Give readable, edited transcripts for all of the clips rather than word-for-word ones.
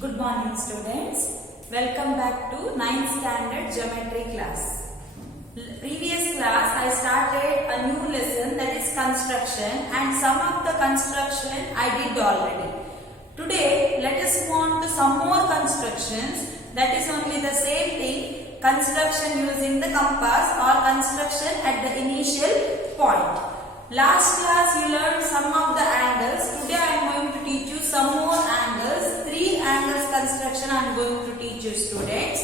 Good morning students. Welcome back to 9th standard geometry class. Previous class I started a new lesson, that is construction, and some of the construction I did already. Today let us move on to some more constructions, that is only the same thing, construction using the compass or construction at the initial point. Last class you learned some of the angles. Today I am going to teach you some more angles. 3 angles construction I am going to teach you students.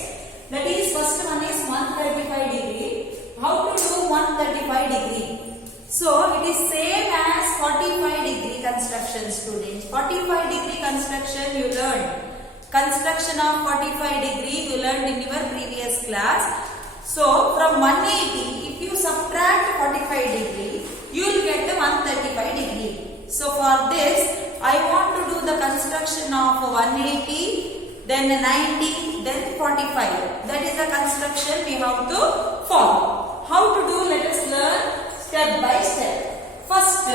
That is, first one is 135 degree. How to do 135 degree? So it is same as 45 degree construction students. 45 degree construction you learned. Construction of 45 degree you learned in your previous class. So from 180, if you subtract 45 degree, you will get the 135 degree. So for this, I want to do the construction of 180, then 90, then 45. That is the construction we have to follow. How to do? Let us learn step by step. First,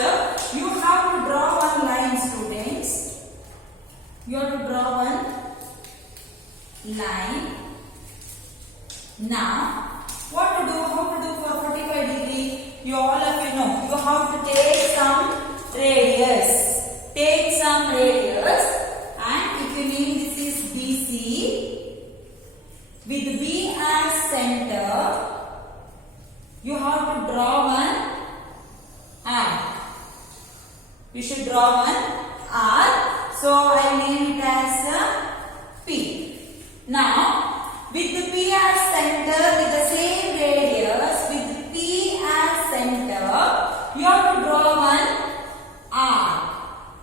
you have to draw one line, students. You have to draw one line. Now, what to do? How to do for 45 degree? You all of you know. You have to take some radius. Take some radius, and if you mean this is BC, with B as center, you have to draw one R. You should draw one R. So I name it as P. Now, with the P as center, with the same radius, with P as center, you have to draw one R.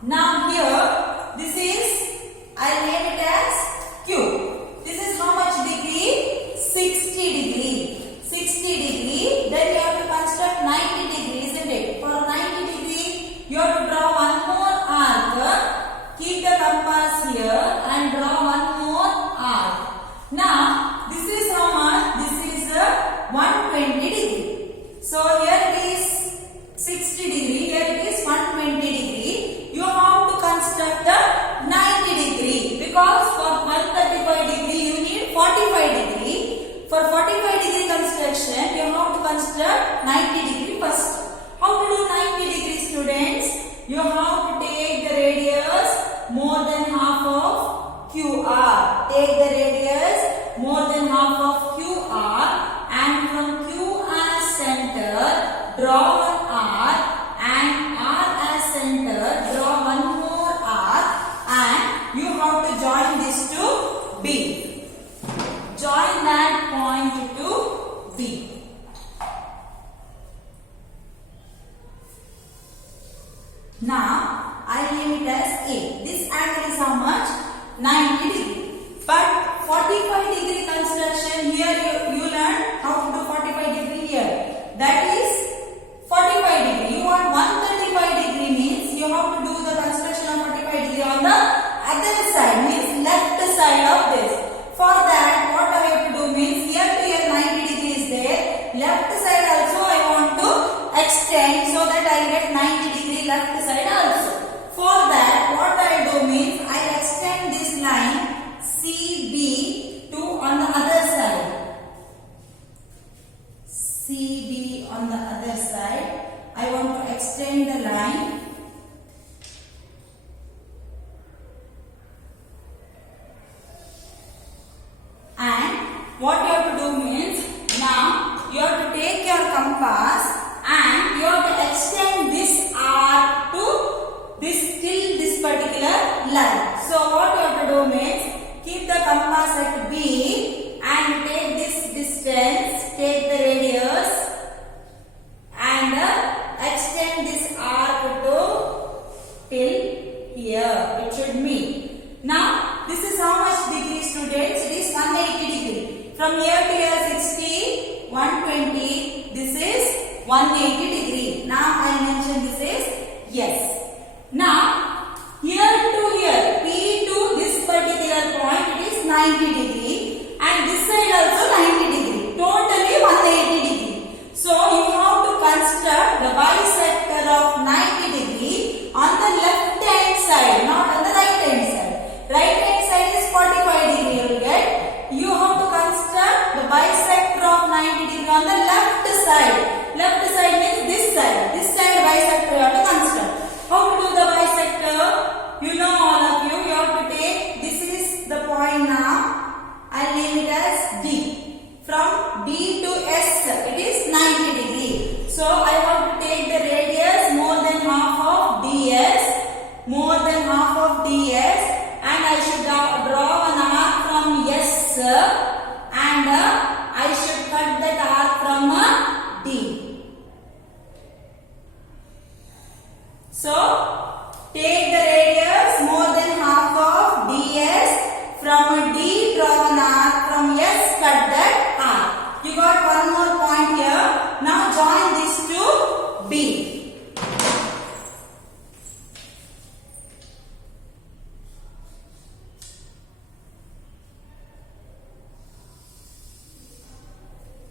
Now here, this is, I name it as Q. This is how much degree? 60 degree. 60 degree. Then you have to construct 90 degree, isn't it? For 90 degree, you have to draw one more arc. Keep the compass here and draw one more arc. Now, this is how much? This is 120 degree. So here it is 60 degree. Here it is 120 degree. You have to construct the 90 degree, because for 135 degree you need 45 degree. For 45 degree construction you have to construct 90 degree first. How to do 90 degree, students? You have to take the radius more than half of QR. Take the radius more than half of QR, and from Q as center draw one R, and R as center draw one more R, and you have to join this to B. Join that point to B. Now I name it as A. This angle is how much? 90 degree. But 45 degree construction, here you learn how to do 45 degree here. That is 45 degree. You want 135 degree means you have to do the construction of 45 degree on the other side, means left side of this. For that, what I have to do means here to here 90 degree is there. Left side also I want to extend so that I get 90 degree left side also. For that, what I do means I extend this line CB to on the other side. CB on the other side. I want to extend the line. And what you have to do means, now you have to take your compass and you have to extend this R to this till this particular line. So what you have to do means, keep the compass at B and take this distance, take the radius and extend this arc to till here. It should meet. Now this is how much degree, students? It is 180 degree. From here to here 60, 120. This is 180 degree. Now I mention this is yes. Now here to here, P to this particular point, it is 90 degree, and this side also 90 degree. Totally 180 degree. So you have to construct the bisector of 90 degree on the left hand side, not on the right hand side. Right hand side is and I should cut that arc from D. So take the radius more than half of DS. From D draw an arc, from S cut that arc. You got one more point here. Now join this to B.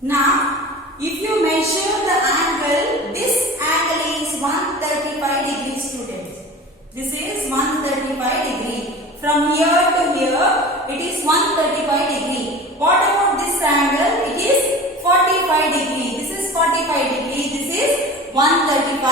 Now, if you measure the angle, this angle is 135 degrees, students. This is 135 degree. From here to here, it is 135 degree. What about this angle? It is 45 degree. This is 45 degree. This is 135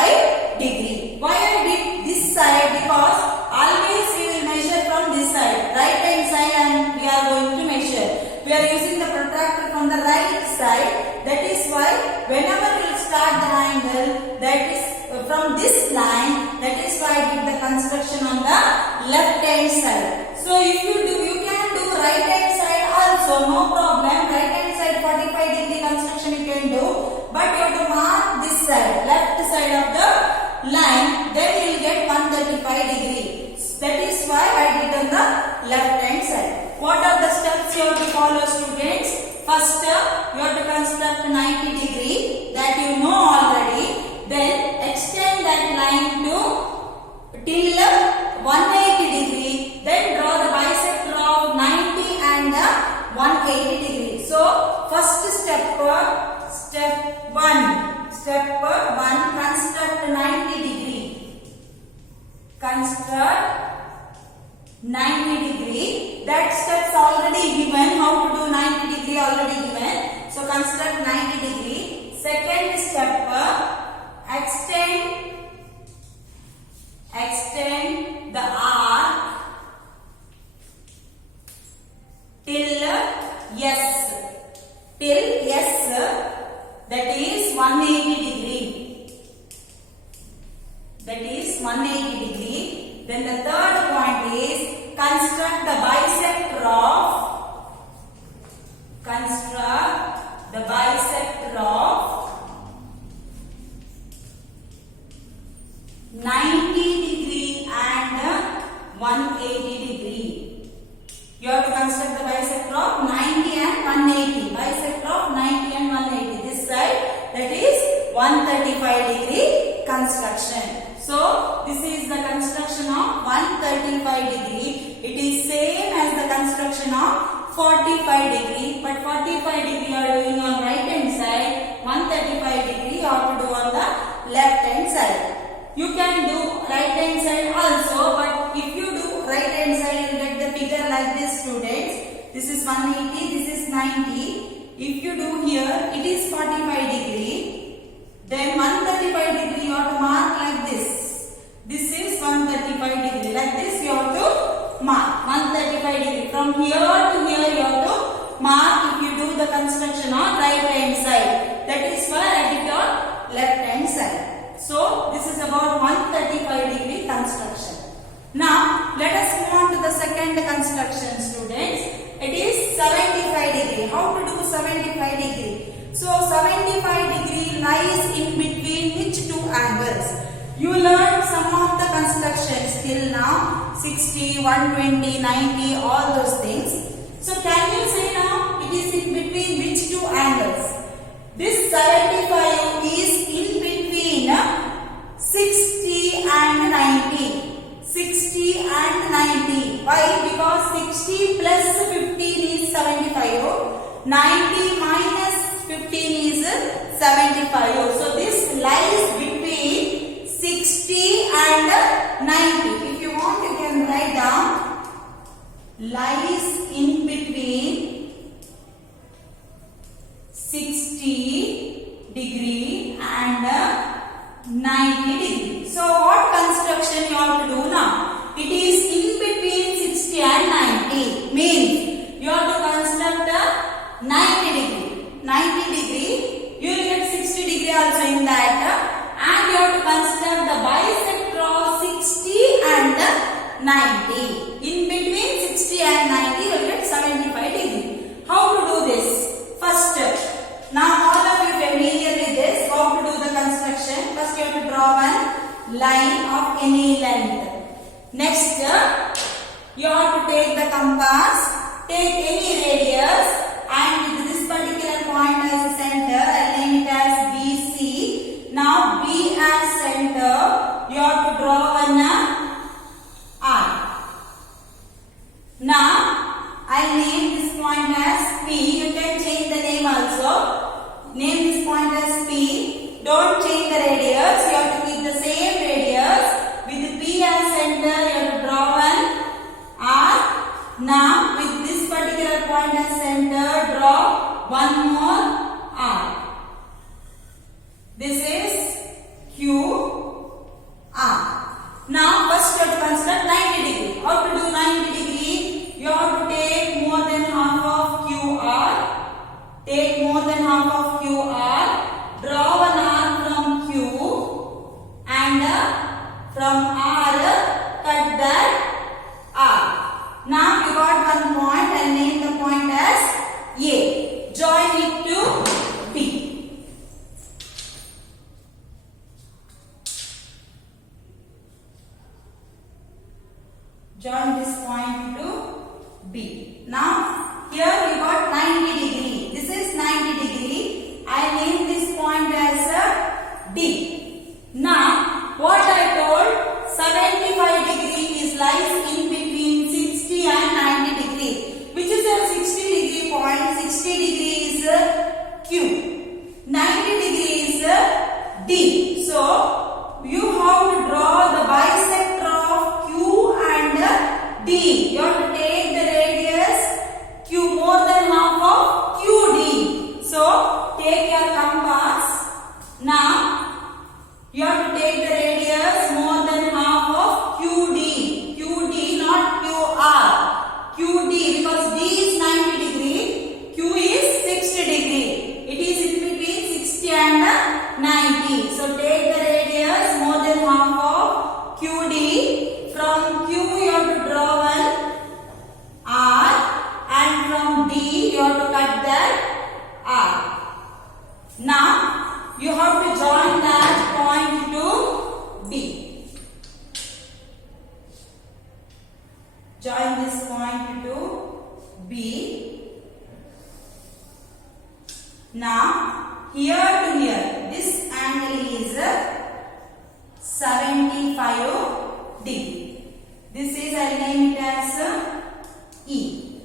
degree. Why I did this side? Because always we will measure from this side, right hand side, and we are going to measure. We are using the protractor from the right side. That is why whenever we will start the angle, that is from this line, that is why I did the construction on the left hand side. So if you do, you can do right hand side also, no problem. Right hand side 45 degree construction you can do, but you have to mark this side, left side of the line, then you will get 135 degree. That is why I did on the left hand side. What are the steps you have to follow, students? First, you have to construct 90 degree, that you know already. Then extend that line to till 180 degree. Then draw the bisector of 90 and 180 degree. So first step 1. Step 1, construct 90 degree. Construct 90 degree. That steps already given. How to do 90 degree already given. So construct 90 degree. Second step, extend the arc till S. Till S, that is 180 degree. That is 180 degree. Then the third point is construct the bisector of 90 degree and 180 degree. You have to construct the bisector of 90 and 180. Bisector of 90 and 180. This side, that is 135 degree construction. So this is the construction of 135 degree. It is same as the construction of 45 degree. But 45 degree you are doing on right hand side. 135 degree you have to do on the left hand side. You can do right hand side also, but if you do right hand side, you will get the figure like this, students. This is 180, this is 90. If you do here, it is 45 degree. Then 135 degree you have to mark like this. This is 135 degree. Like this you have to mark 135 degree. From here to here you have to mark if you do the construction on right hand side. That is why I did on left hand side. So this is about 135 degree construction. Now let us move on to the second construction, students. It is 75 degree. How to do 75 degree? So 75 degree lies in between which two angles? You learned some of the constructions till now, 60, 120, 90, all those things. So can you say now it is in between which two angles? This 75 is in between 60 and 90. 60 and 90. Why? Because 60 plus 15 is 75. 90 minus 15 is 75. So this lies between 60 and 90. If you want, you can write down lies in between 60 degree and 90 degree. So what construction you have to do now? It is in between 60 and 90. Means you have to construct a 90 degree. 90 degree. You will get 60 degree also in that. And you have to construct the bisector of 60 and 90. In between 60 and 90 you will get 75 degree. to do this? First, now all of you familiar with this, how to do the construction. First you have to draw one line of any length. Next, you have to take the compass, take any radius, and with this particular point as a center, I'll name it as BC. Now B as center, you have to draw one arc. Now I name this point as P. You can change the name also. Name this point as P. Don't change the radius. You have to keep the same radius. With P as center, you have to draw one arc. Now with this particular point as center, draw one more arc. This is Q R. Now first you have to construct 90 degree. How to do 90 degree? You have to take more than half of QR. Take more than half of QR. Draw an arc from Q and from R cut that arc. Now you got one point and name the point as A. Join it to B. Join this point to B. Now here we got 90 degree. This is 90 degree. I name this point as D. Now what I told, 75 degree is lies in between 60 and 90 degree. Which is a 60 degree point? 60 degree is Q. 90 degree is D. So you have to draw the bisector of Q and D. You have to take the radius Q more than half of QD. So take your compass. Now you have to take the radius more than half of QD. QD, not QR. QD, because D is 90 degree, Q is 60 degree. It is in between 60 and 90. So take the radius more than half of QD. From Q you have to draw one R, and from D you have to cut that R. Now you have to join that point to B. Join this point to B. Now here to here, this angle is 75 degree. This is, I name it as E.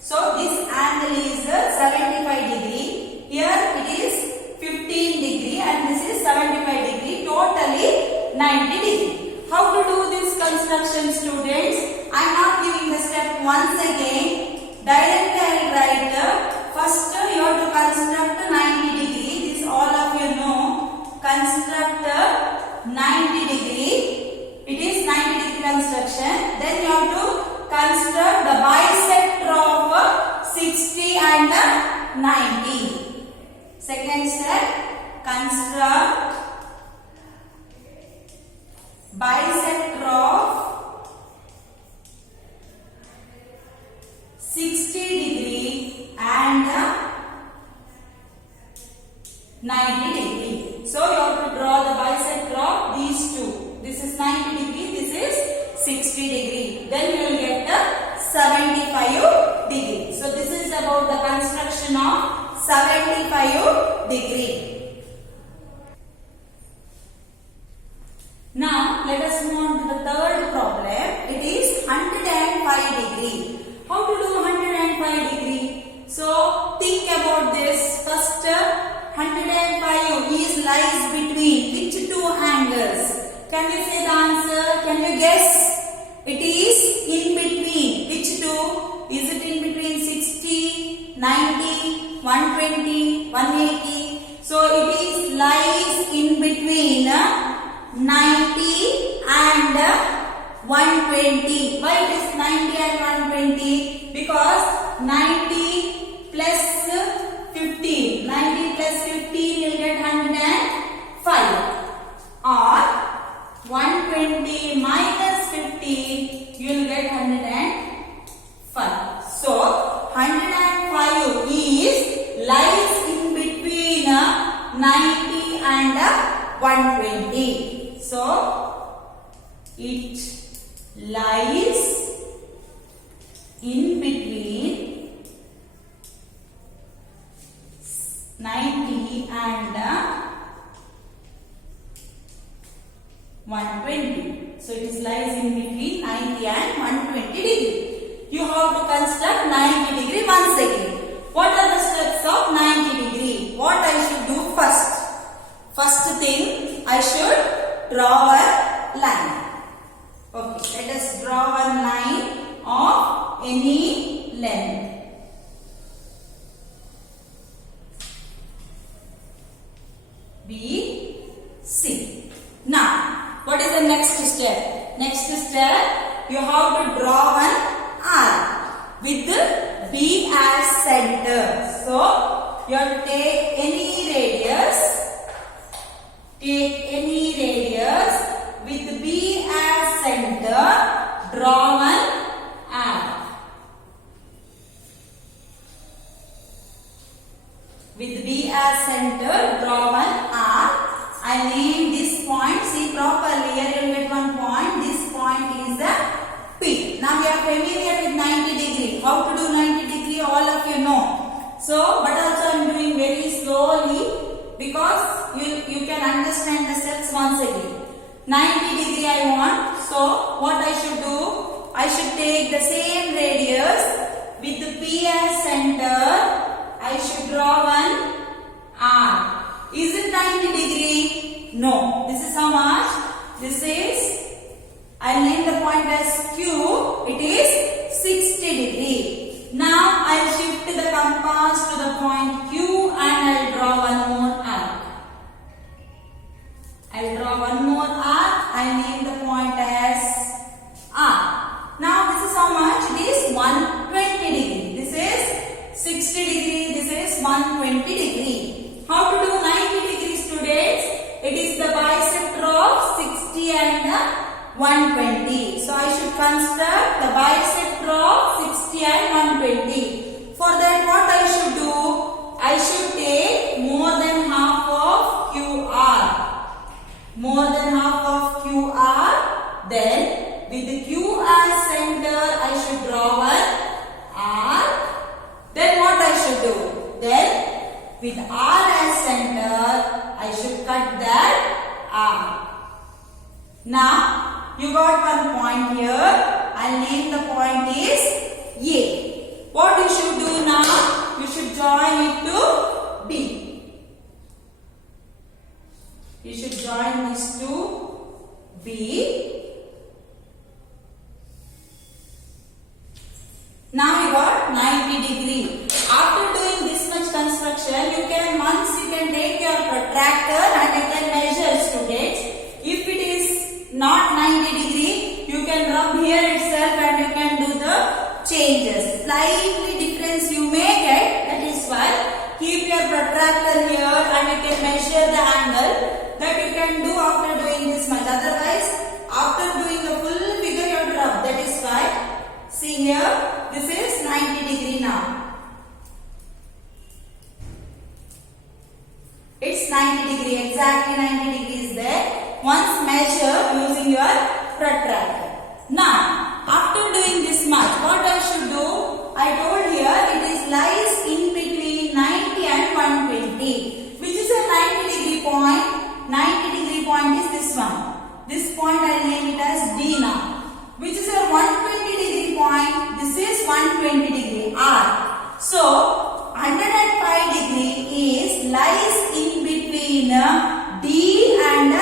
So this angle is 75 degree. Here it is 15 degree and this is 75 degree. Totally 90 degree. How to do this construction, students? I am not giving the step once again. Directly I will write. First you have to construct 90 degree. This all of you know. Construct 90 degree. It is 90 degree construction. Then you have to construct the bisector of 60 and 90. Second step, construct bisector of 60 degree and 90 degree. So you have to draw the bisector of these two. This is 90 degree, this is 60 degree. Then you will get the 75 degree. So this is about the construction of 75 degree. Now let us move on to the third problem. It is 105 degree. How to do 105 degree? So think about this. First 105 is lies between which two angles? Can you say the answer? Can you guess? It is in between which two? Is it in between 60, 90, 120, 180? So it is lies in between 90 and 120. Why it is 90 and 120? Because 90 plus 15. 90 plus 15 you will get 105. Or 120 minus 15 you will get 105. So 105 120. So it lies in between 90 and 120. So it is lies in between 90 and 120 degree. You have to construct 90 degree once again. What are the steps of 90 degree? What I should do first? First thing, I should draw a line. Okay, let us draw a line of any length. B, C. Now, what is the next step? Next step, you have to draw an arc with B as center. So, you have to take any radius. Take any radius with B as center. Draw an arc. With B as center, draw an arc. I name this point. See properly. Here you will get one point. This point is the P. Now we are familiar with 90 degree. How to do 90 degree? All of you know. So, but also I am doing very slowly because you can understand the steps once again. 90 degree I want. So, what I should do? I should take the same radius with the P as center. I should draw one arc. Is it 90 degree? No. This is how much? This is, I will name the point as Q. It is 60 degree. Now I will shift the compass to the point Q and I will draw one more arc. I will draw one more arc. I name the point as R. Now this is how much? It is 120 degree. This is 60 degree. This is 120 degree. How to do 90 degree, students? It is the bisector of 60 and 120. So I should construct the bisector of 60 and 120. For that, what I should do? I should take more than half of QR. More than half of QR. Then with the Q as center, I should draw one R. Then what I should do? Then with R as center, I should cut that R. Now, you got one point here. I'll name the point is A. What you should do now? You should join it to B. You should join this to B. Now we got 90 degree. After doing this much construction, you can take your protractor and you can measure, students. If it is not 90 degree, you can rub here itself and you can do the changes. Slightly difference you may get. That is why keep your protractor here and you can measure the angle that you can do after doing this much. Otherwise, after doing the full figure, you have to rub. That is why. See here, this is 90 degree now. It's 90 degree, exactly 90 degrees there. Once measure using your protractor. Now, after doing this much, what I should do? I told here it is lies in between 90 and 120. Which is a 90 degree point? 90 degree point is this one. This point I will name it as D now. Which is a 120 degree point. This is 120 degree R. So 105 degree is lies in between D and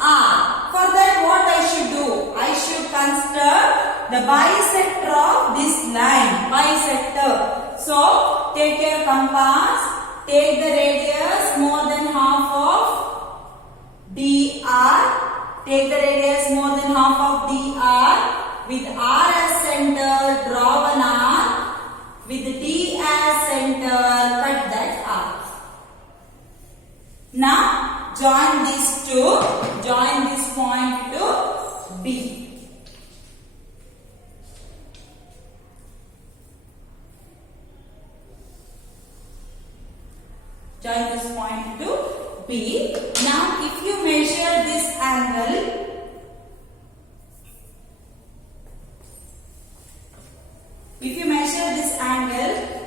R. For that, what I should do? I should construct the bisector of this line. Bisector. So take your compass. Take the radius more than half of DR. Take the radius more than half of DR. With R as center, draw an arc. With D as center, cut that arc. Now, join this point to B. Join this point to P. Now if you measure this angle,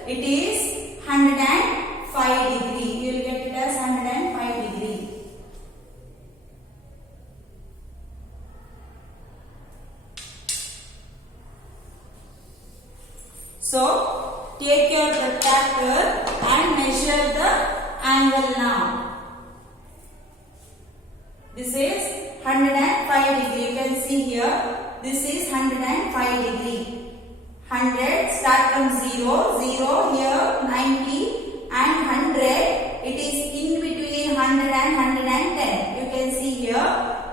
it is 105 degree. You will get it as 105 degree. So take your protractor and measure the angle now. This is 105 degree. You can see here. This is 105 degree. 100 start from 0, 0 here 90 and 100. It is in between 100 and 110. You can see here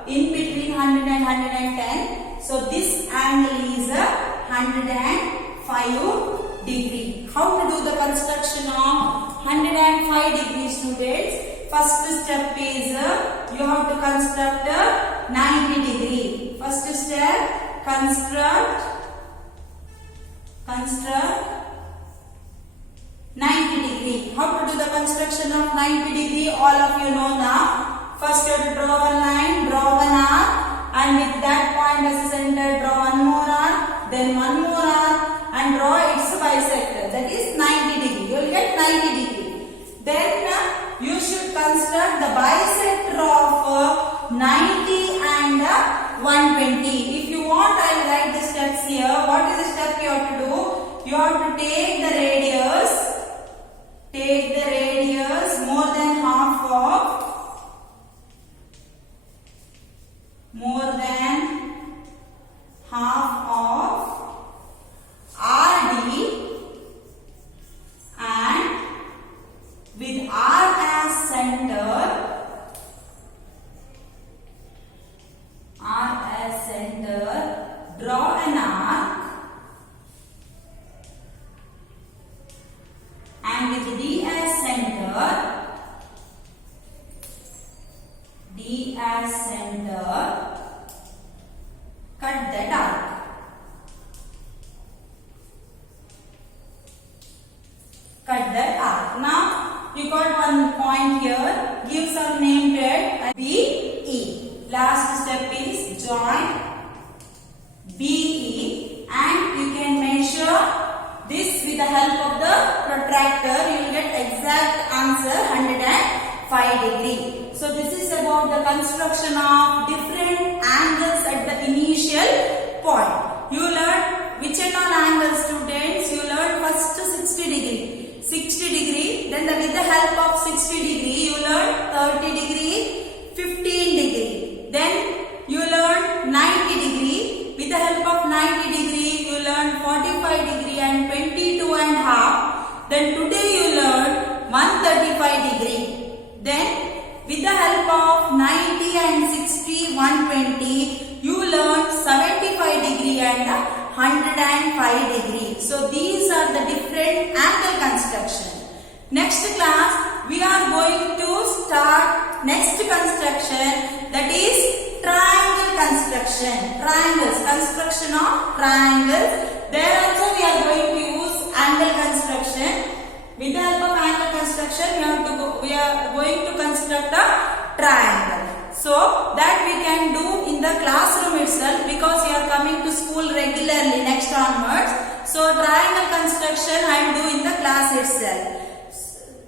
in between 100 and 110. So this angle is 105 degree. How to do the construction of 105 degree, students? First step is you have to construct 90 degree. First step, construct 90 degree. How to do the construction of 90 degree? All of you know now. First you have to draw one line, draw one arc, and with that point as a center, draw one more arc, then one more arc, and draw its bisector. That is 90 degree. You will get 90 degree. Then you should construct the bisector of 90 and 120. If you want, I will write the steps here. What is the step you have to do? You have to take the radius more than half of RD, and with R as center, draw an arc, and with D as center, cut that arc. Now you got one point here. Give some name to it. BE. Last step is join BE, and you can measure this with the help of the protractor. You will get exact answer 105 degree. So this is about the construction of different angles at the initial point. You learn which and all angles, students. You learn first 60 degree. 60 degree, then with the help of 60 degree, you learn 30 degree, 15 degree. Then you learn 90 degree. With the help of 90 degree, you learn 45 degree and 22 and half. Then today you learn 135 degree. Then with the help of 90 and 60, 120, you learn 75 degree and 105 degree. So these are the different angle construction. Next class we are going to start next construction, that is triangle construction. Construction of triangles. There also we are going to use angle construction. With the help of angle construction we are going to construct a triangle. So that we can do in the classroom itself, because you are coming to school regularly next onwards. So triangle construction I will do in the class itself.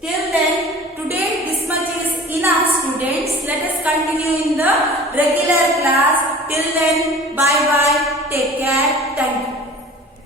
Till then, today this much is enough, students. Let us continue in the regular class. Till then, bye bye. Take care. Thank you.